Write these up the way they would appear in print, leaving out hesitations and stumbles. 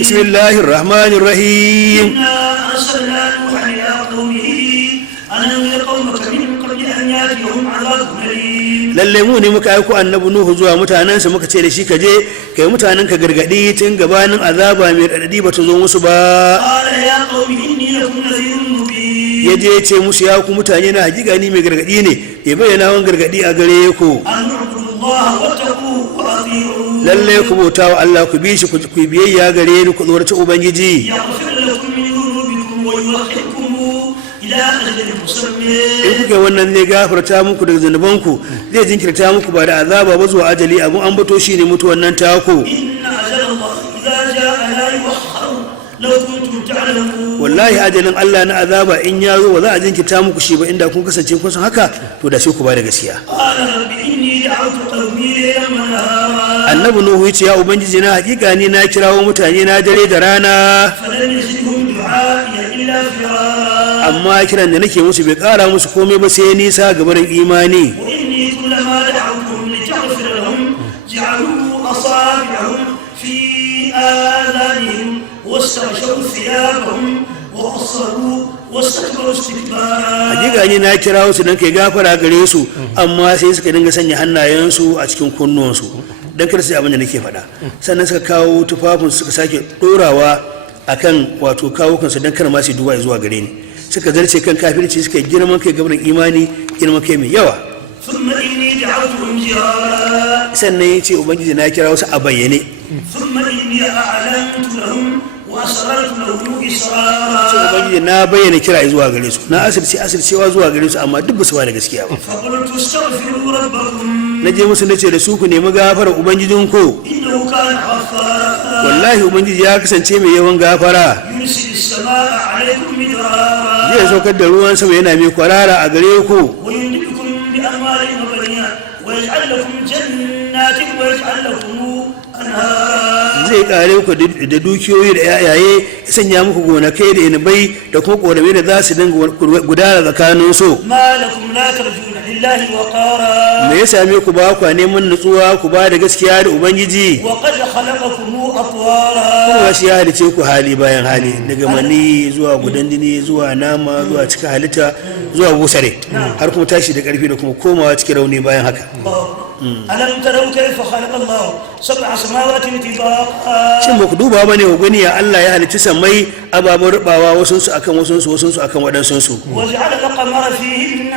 bismillahir rahmanir rahim إنا أرسلنا نوحا إلى قومه أن أنذر قومك من قبل أن يأتيهم عذاب أليم. lalle mu ne muka aiko annabi nuhu zuwa mutanensa muka ce da shi ka je kai mutanen ka gargadi tun gabanin azaba mai radadi bata zo musu ba. قال يا قوم إني لكم نذير مبين. ya je ya ce musu ya ku mutane na hakika ni mai gargadi ne ya bayyana wani gargadi a gare ku. أن اعبدوا الله واتقوه وأطيعوه. lalle ku bauta wa Allah ku bi shi ku biyayya gare ni ku tsoraci ubangiji. يغفر لكم من ذنوبكم ويؤخركم إلى أجل مسمى. in kuka wannan zai gafarta muku daga zanubanku zai jinkirta muku ba da azaba ba zuwa ajali abun an bato shi ne mutuwan nan taku. إن أجل الله إذا جاء لا يؤخر لو كنتم تعلمون. wallahi ajalin Allah na azaba in ya zo ba za a jinkirta muku shi ba inda kun kasance kun san haka to da sai ku ba da gaskiya. قال رب إني دعوت قومي ليلا ونهارا annabi nuhu ya ce ya ubangiji na hakika ni na kirawo mutane na dare da rana فلم يزدهم دعائي إلا فرارا. amma kiran da nake musu bai kara musu komai ba sai nisa ga barin imani. وإني كلما دعوتهم لتغفر لهم جعلوا أصابعهم في آذانهم واستغشوا ثيابهم وأصروا واستكبروا استكبارا. hakika ni na kirawo su dan kai gafara gare su amma sai suka dinga sanya hannayensu a cikin kunnuwansu dan kar su abin da nake faɗa. sannan suka kawo tufafin suka sake dorawa akan wato kawo kansu dan kar ma su duba zuwa gare ni. suka zarce kan kafirci suka girman kai gaban imani girman kai mai yawa. ثم إني دعوتهم جهارا. sannan ya ce ubangiji na kira wasu a bayyane. ثم إني أعلنت لهم وأسررت لهم إسرارا. ubangiji na bayyana kira zuwa gare su na asircewa zuwa gare su amma duk ba su ba da gaskiya ba. فقلت استغفروا ربكم na je musu nace da su ku nemi gafara ubangijinku. إنه كان غفارا. wallahi ubangiji ya kasance mai yawan gafara. يرسل السماء عليكم مدرارا. zai saukar da ruwan sama yana mai kwarara a gare ku. ويمددكم بأموال وبنين ويجعل لكم جنات ويجعل لكم أنهارا. zai kare ku da dukiyoyi da yayaye ya sanya muku gonakai da inabai da kuma koramai da za su dinga gudana tsakanin su. ما لكم لا ترجون لله وقارا. me ya same ku ba ku neman nutsuwa ku ba da gaskiya da ubangiji. وقد خلقكم أطوارا. kuma shi ya halice ku hali bayan hali daga mani zuwa gudan jini zuwa nama zuwa cikin halitta zuwa busare har kuma tashi da karfi da kuma komawa cikin rauni bayan haka. ألم تروا كيف خلق الله 7 سماوات طباقا. shin ba ku duba ba ne ku gani ya Allah ya halicci sammai ababen rubawa wasunsu akan wasunsu akan waɗansunsu. وجعل القمر فيهن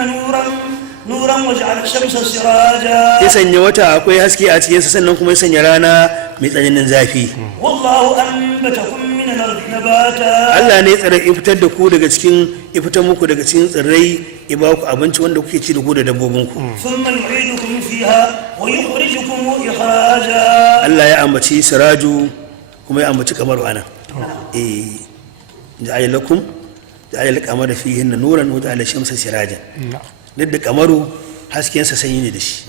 نورا وجعل الشمس سراجا. ya sanya wata akwai haske a cikinsa sannan kuma ya sanya rana mai tsananin zafi. والله أنبتكم من الأرض نباتا. Allah ne tsare ya fitar da ku daga cikin ya fitar muku daga cikin tsirrai ya ba ku abinci wanda kuke ci da ku da dabbobinku. ثم يعيدكم فيها ويخرجكم إخراجا. Allah ya ambaci siraju kuma ya ambaci kamaru ana. ja'ala lakum ja'ala al-qamara fihinna nuran wa ja'ala ash-shamsa sirajan. duk da kamaru haskensa sanyi ne da shi.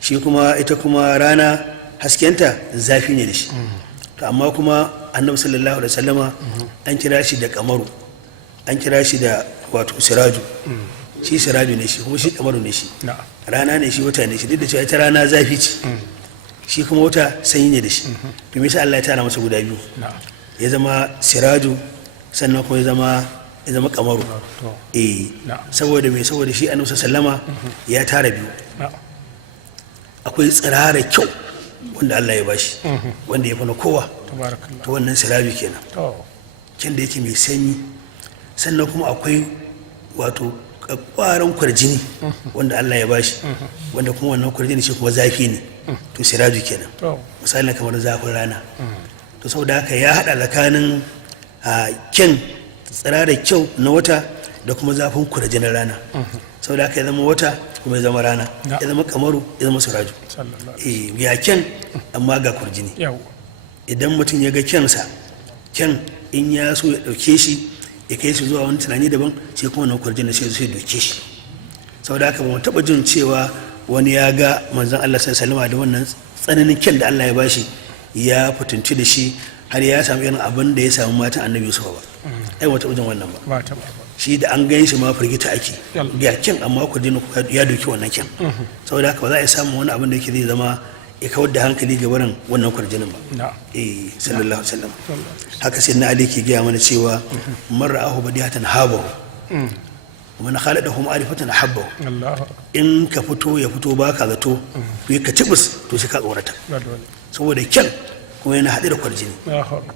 shi kuma ita kuma rana haskenta zafi ne da shi. to amma kuma annabi sallallahu alaihi wasallama an kira shi da kamaru an kira shi da wato siraju. shi siraju ne shi kuma shi kamaru ne shi. rana ne shi wata ne shi duk da cewa ita rana zafi ce. shi kuma wata sanyi ne da shi. to me yasa Allah ya tara masa guda biyu ya zama siraju sannan kuma ya zama kamaru. saboda me saboda shi annabi sallama ya tara biyu. akwai tsirara kyau wanda Allah ya bashi wanda ya fi na kowa to wannan siraju kenan kyan da yake mai sanyi sannan kuma akwai wato kwaran kwarjini wanda Allah ya bashi wanda kuma wannan kwarjini shi kuma zafi ne to siraju kenan misalin kamar zafin rana. to saboda haka ya hada tsakanin kyan tsirara kyau na wata da kuma zafin kwarjinin rana. saboda haka ya zama wata kuma ya zama rana ya zama kamaru ya zama siraju. ya kyan amma ga kurjini. idan mutum ya ga kyansa kyan in ya so ya dauke shi ya kai shi zuwa wani tunani daban sai kuma wannan kurjini sai ya doke shi. saboda haka ba mu taba jin cewa wani ya ga manzon Allah sallallahu alaihi wasallam da wannan tsananin kyan da Allah ya bashi ya fitinci da shi har ya samu irin abin da ya samu matan annabi Yusuf ba. ai wata wajen wannan ba shi da an gan shi ma firgita ake ya kyan amma kurjini ya doki wannan kyan. saboda haka ba za a samu wani abin da yake zai zama ya kawar da hankali ga barin wannan kwarjinin ba. na'am Sallallahu alaihi wasallam. Haka sai na Ali ke gaya mana cewa man ra'ahu badihatan habahu man khaladahu ma'rifatan habbahu. Allah In ka fito ya fito baka zato to ka tibus to sai ka tsorata saboda kyan kuma yana haɗe da kwarjini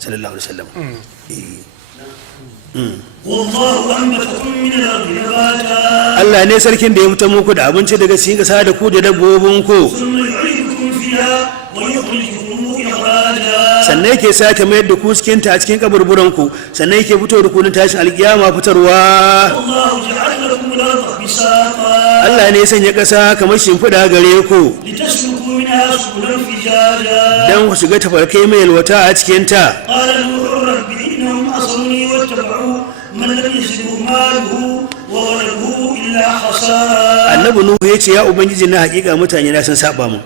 sallallahu alaihi wasallam. والله أنبتكم من الأرض نباتا Allah ne sarkin da ya fitar muku da abinci daga cikin ƙasa da ku da dabbobinku, ثم يعيدكم فيها ويخرجكم إخراجا sannan yake sake mayar da ku cikin ta a cikin kaburburanku, sannan yake fito da ku na tashin alkiyama fitarwa. والله جعل لكم الأرض بساطا Allah ne ya sanya ƙasa kamar shimfiɗa gare ku لتسلكوا منها سبلا فجاجا don ku shiga tafarkai mai yalwata a cikin ta. قال نوح رب إنهم عصوني واتبعوا من لم يزده ماله وولده إلا خسارا Annabi Nuhu ya ce ya ubangiji na hakika mutane na sun saba mu,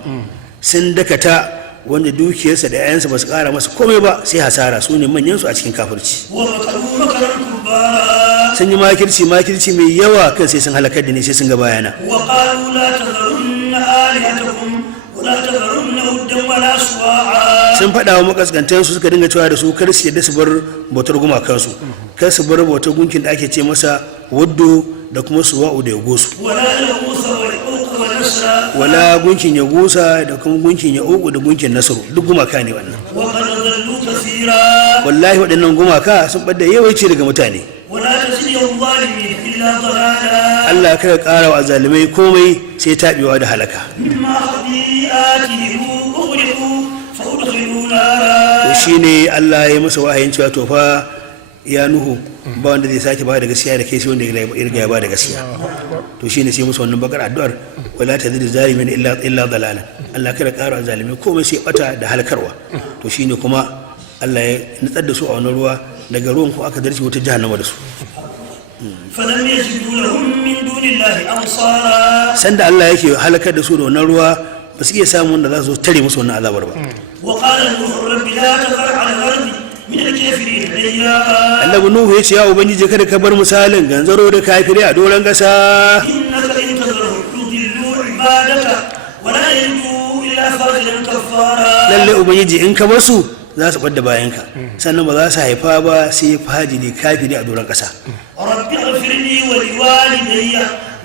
sun dakata wanda dukiyarsa da 'ya'yansa ba su ƙara masa komai ba sai hasara, su ne manyansu a cikin kafirci. ومكروا مكرا كبارا Sun yi makirci mai yawa kan sai sun halakar da ni sai sun ga bayana. وقالوا لا تذرن آلهتكم ولا تذرن ودا ولا سواعا Sun faɗa wa makaskantansu suka dinga cewa da su kar su yadda su bar bautar gumakansu, kar su bar bautar gunkin da ake ce masa waddo da kuma suwa'u da yagosu, ولا يغوث ويعوق ونسرا wala gunkin yagusa da kuma gunkin ya'uku da gunkin nasaru, duk gumaka ne wannan. وقد ضلوا كثيرا Wallahi waɗannan gumaka sun ɓadda yawanci daga mutane. ولا تزد الظالمين إلا ضلالا Allah kada ƙara wa zalimai komai sai taɓewa da halaka. مما خطيئاتهم أغرقوا فأدخلوا نارا To shine Allah ya masa wahayin cewa to fa ya Nuhu ba wanda zai sake ba da gaskiya da kai sai wanda ya riga ya ba da gaskiya. To shine sai musu wannan bakar addu'ar wala tazidu zalimin illa dalalan. Allah kada ƙara wa zalimai komai sai bata da halakarwa. To shine kuma Allah ya nutsar da su a wani ruwa, daga ruwan ko aka darci wata jahannama da su. فلم يجدوا لهم من دون الله أنصارا Sanda Allah yake halakar da su da wannan ruwa ba su iya samun wanda za su tare musu wannan azabar ba. وقال نوح رب لا تذر على الأرض من الكافرين ديارا Annabi Nuhu ya ce ya ubangiji kada ka bar misalin ganzaro da kafirai a doron ƙasa. إنك إن تذرهم يضلوا عبادك ولا يلدوا إلا فاجرا كفارا Lalle ubangiji in ka bar su za su ɓadda bayanka, sannan ba za su haifa ba sai fajiri kafiri a doron ƙasa. رب اغفر لي ولوالدي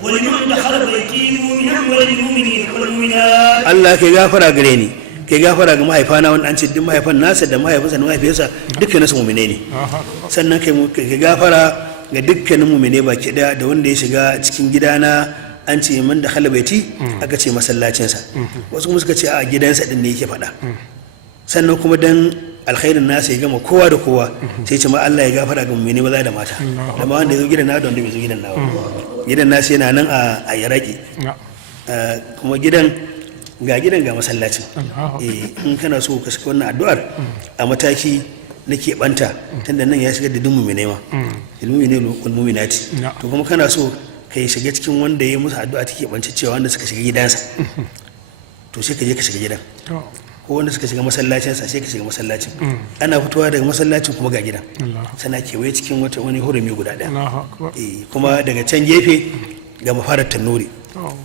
ولمن دخل بيتي مؤمنا وللمؤمنين والمؤمنات Allah kai gafara gare ni, kai gafara ga mahaifana wanda an ce duk mahaifan nasa da mahaifinsa da mahaifiyarsa dukkanin su mu'mine ne. Sannan kai gafara ga dukkanin mu'mine baki daya da wanda ya shiga cikin gidana, an ce man da baiti aka ce masallacinsa, wasu kuma suka ce a gidansa din ne yake faɗa. Sannan kuma dan alkhairin nasa ya gama kowa da kowa sai ce ma Allah ya gafara ga mu'mini maza da mata, da ma wanda ya zo gidan na da wanda bai zo gidan nawa. Gidan nasa yana nan a Iraki, kuma gidan ga masallacin. In kana so ka saka wannan addu'ar a mataki na keɓanta tunda nan ya shigar da duk mu'minai ma ilmumine wal mu'minati, to kuma kana so ka yi shiga cikin wanda ya yi musu addu'a ta keɓance cewa wanda suka shiga gidansa, to sai ka je ka shiga gidan, ko wanda suka shiga masallacinsa sai ka shiga masallacin. Ana fitowa daga masallacin kuma ga gidan sana kewaye cikin wani hurumi guda ɗaya. Kuma daga can gefe ga mafarar tannuri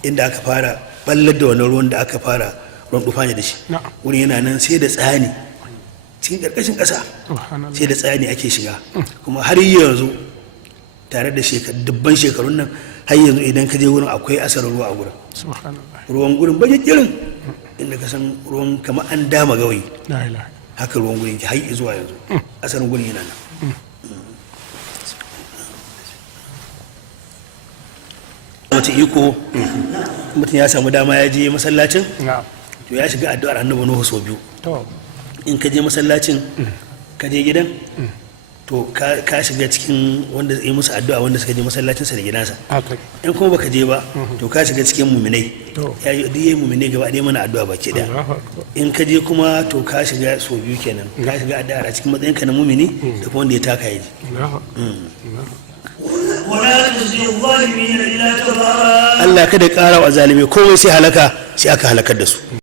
inda aka fara ballar da wani ruwan da aka fara ruwan dufanya da shi, wurin yana nan sai da tsani cikin ƙarƙashin ƙasa, sai da tsani ake shiga. Kuma har yanzu tare da dubban shekarun nan har yanzu idan ka je wurin akwai asarar ruwa a gurin, ruwan gurin bakin irin inda ka san ruwan kamar an dama gawayi haka ruwan gurin ki har zuwa yanzu asarin gurin yana nan. Wata iko mutum ya samu dama ya je masallacin, to ya shiga addu'ar Annabi Nuhu sau biyu. In ka je masallacin ka je gidan, to ka shiga cikin wanda yi musu addu'a wanda suka je masallacinsa da gidansa. In kuma baka je ba, to ka shiga cikin muminai, ya yi duk yayi muminai gaba ɗaya mana addu'a baki ɗaya. In ka je kuma to ka shiga sau biyu kenan, ka shiga addu'a a cikin matsayinka na mumini da kuma wanda ya taka ya ji. ولا تزد الظالمين إلا تبارا Allah kada ƙara wa zalimai komai sai halaka, sai aka halakar da su.